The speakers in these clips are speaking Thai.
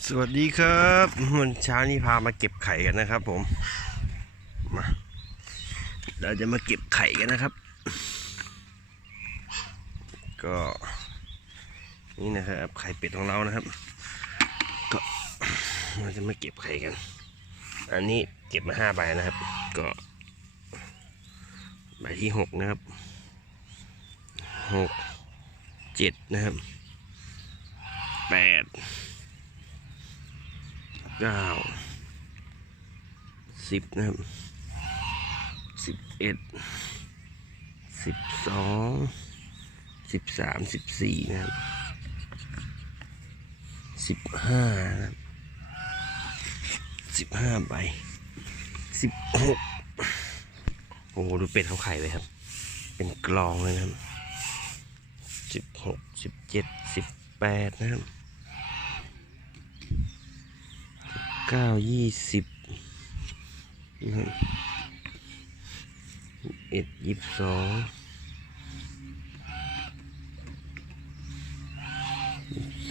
สวัสดีครับวันเช้านี้พามาเก็บไข่กันนะครับ ผมมาเราจะมาเก็บไข่กันนะครับ ก็นี่นะครับไข่เป็ดของเรานะครับ ก็เราจะมาเก็บไข่กัน อันนี้เก็บมาห้าใบนะครับ ก็ใบที่หกนะครับหกเจ็ดนะครับแปด เก้าสิบนะครับสิบเอ็ดสิบสองสิบสามสิบสี่นะครับสิบห้านะครับสิบห้าใบสิบหกโอ้โหดูเป็ดเขาไข่เลยครับ เป็นกลองเลยนะครับสิบหกสิบเจ็ดสิบแปดนะครับ เก้ายี่สิบนะครับเอ็ดยี่สิบสอง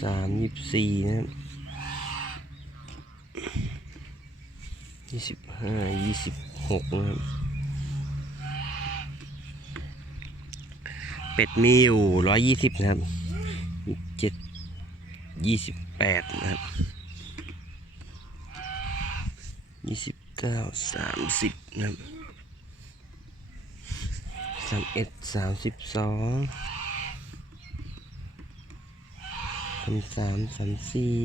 สามยี่สิบสี่นะครับยี่สิบห้ายี่สิบหกนะครับ เป็ดมีอยู่ร้อยยี่สิบนะครับเจ็ดยี่สิบแปดนะครับ ยี่สิบเก้าสามสิบนะครับสามเอ็ดสามสิบสองสามสามสามสี่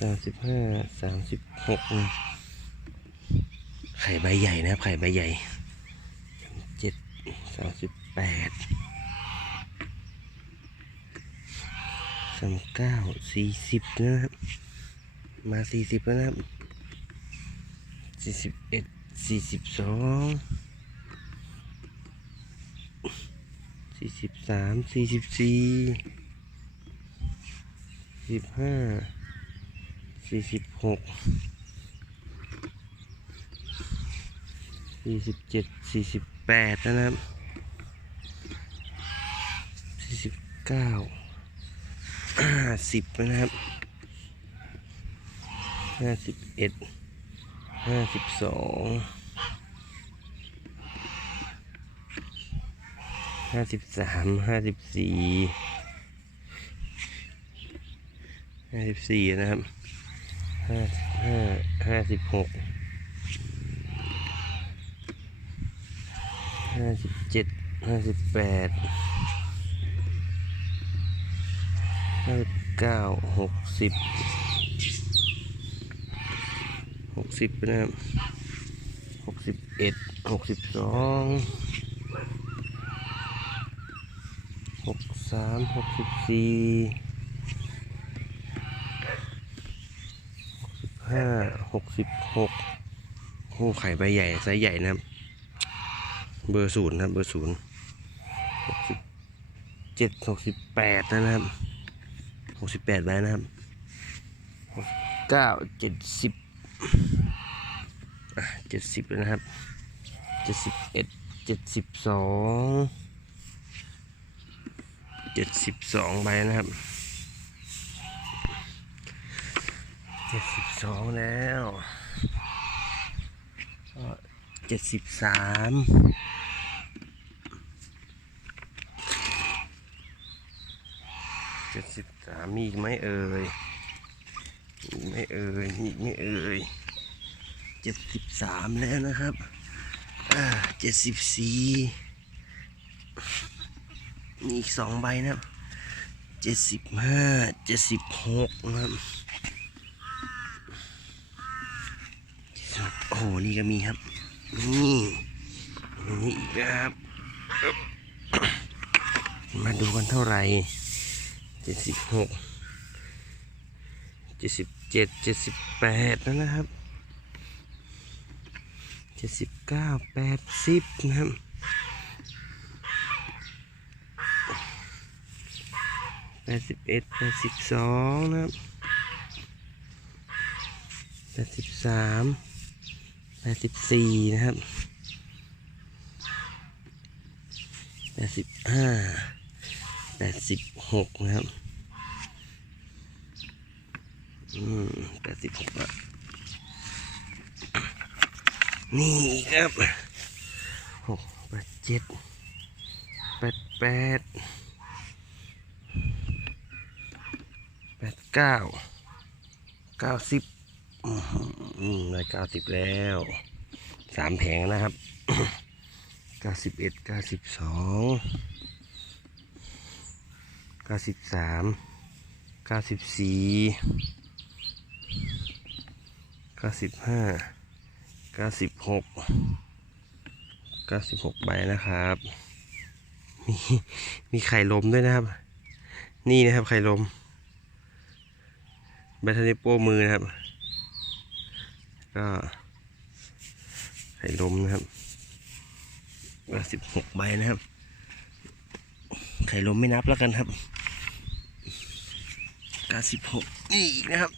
สามสิบห้าสามสิบหกนะไข่ใบใหญ่นะครับไข่ใบใหญ่เจ็ดสามสิบแปด สามเก้าสี่สิบนะครับ มาสี่สิบแล้วนะครับสี่สิบเอ็ดสี่สิบสองสี่สิบสามสี่สิบสี่สิบห้าสี่สิบหกสี่สิบเจ็ดสี่สิบแปดนะครับสี่สิบเก้า ห้าสิบนะครับห้าสิบเอ็ดห้าสิบสองห้าสิบสามห้าสิบสี่ห้าสิบสี่นะครับห้าห้าห้าสิบหกห้าสิบเจ็ดห้าสิบแปด ห้าสิบเก้าหกสิบหกสิบนะครับหกสิบเอ็ดหกสิบสองหกสามหกสิบสี่หกสิบห้าหกสิบหกโอ้ไข่ใบใหญ่ไซส์ใหญ่นะครับ เบอร์ศูนย์นะครับเบอร์ศูนย์หกสิบเจ็ดหกสิบแปดนะครับ หกสิบแปดใบนะครับหกเก้าเจ็ดสิบเจ็ดสิบแล้วนะครับเจ็ดสิบเอ็ดเจ็ดสิบสองเจ็ดสิบสองใบนะครับเจ็ดสิบสองแล้วเจ็ดสิบสาม จ็ดสิบสามมีอีกไหมเอ่ยมีไหม่เอ่ยมีอีกไหม่เอ่ยเจ็ดสิบสามแล้วนะครับอ่าเจ็ดสิบสี่มีอีกสองใบนะครับเจ็ดสิบห้าเจ็ดสิบหกนะครับโอ้โหนี่ก็มีครับ นี่นี่อีกนะครับ มาดูกันเท่าไหร่ เจ็ดสิบหกเจ็ดสิบเจ็ดเจ็ดสิบแปดแล้วนะครับเจ็ดสิบเก้าแปดสิบนะครับแปดสิบเอ็ดแปดสิบสองนะครับแปดสิบสามแปดสิบสี่นะครับแปดสิบห้า แปดสิบหกนะครับ อืมแปดสิบหกละนี่ครับหกแปดเจ็ดแปดแปดแปดเก้าเก้าสิบอืมได้เก้าสิบแล้วสามแผงนะครับเก้าสิบเอ็ดเก้าสิบสอง เก้าสิบสามเก้าสิบสี่เก้าสิบห้าเก้าสิบหกเก้าสิบหกใบนะครับ มีมีไข่ลมด้วยนะครับ นี่นะครับไข่ลมแบตเตอรี่โป้มือนะครับ ก็ไข่ลมนะครับก็สิบหกใบนะครับ ไข่ลมไม่นับแล้วกันครับก็สิบหกนี่อีกนะครับ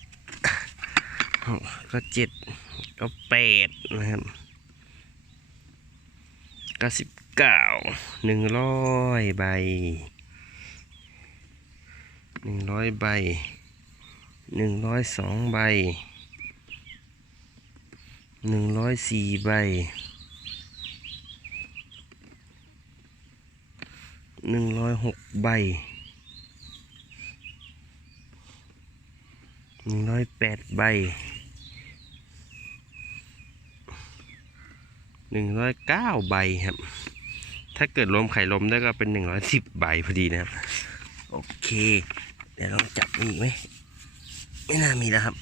ก็เจ็ดก็แปดนะครับก็สิบเก้าหนึ่งร้อยใบหนึ่งร้อยใบหนึ่งร้อยสองใบหนึ่งร้อยสี่ใบ หนึ่งร้อยหกใบหนึ่งร้อยแปดใบหนึ่งร้อยเก้าใบครับ ถ้าเกิดรวมไข่ลมได้ก็เป็นหนึ่งร้อยสิบใบพอดีนะครับ โอเค เดี๋ยวลองจับมีอีกไหม ไม่น่ามีแล้วครับ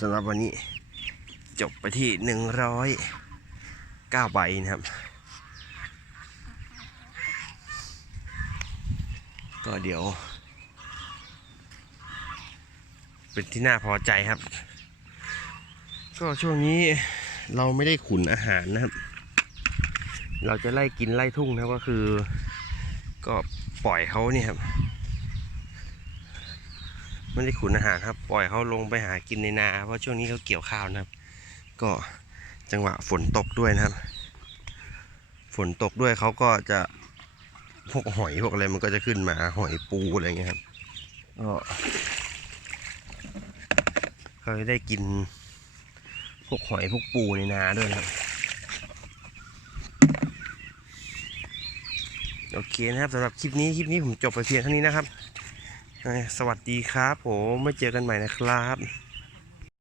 สำหรับวันนี้จบไปที่หนึ่งร้อยเก้าใบนะครับ ก็เดี๋ยว เป็นที่น่าพอใจครับ ก็ช่วงนี้เราไม่ได้ขุนอาหารนะครับ เราจะไล่กินไล่ทุ่งนะก็คือ ก็ปล่อยเขาเนี่ยครับไม่ได้ขุนอาหารครับ ปล่อยเขาลงไปหากินในนาเพราะช่วงนี้เขาเกี่ยวข้าวนะครับ ก็จังหวะฝนตกด้วยนะครับ ฝนตกด้วยเขาก็จะ พวกหอยพวกอะไรมันก็จะขึ้นมา หอยปูอะไรเงี้ยครับก็เขาได้กิน พวกหอยพวกปูในนาด้วยครับ โอเคนะครับสำหรับคลิปนี้คลิปนี้ผมจบไปเพียงเท่านี้นะครับ สวัสดีครับผมไม่เจอกันใหม่นะครับ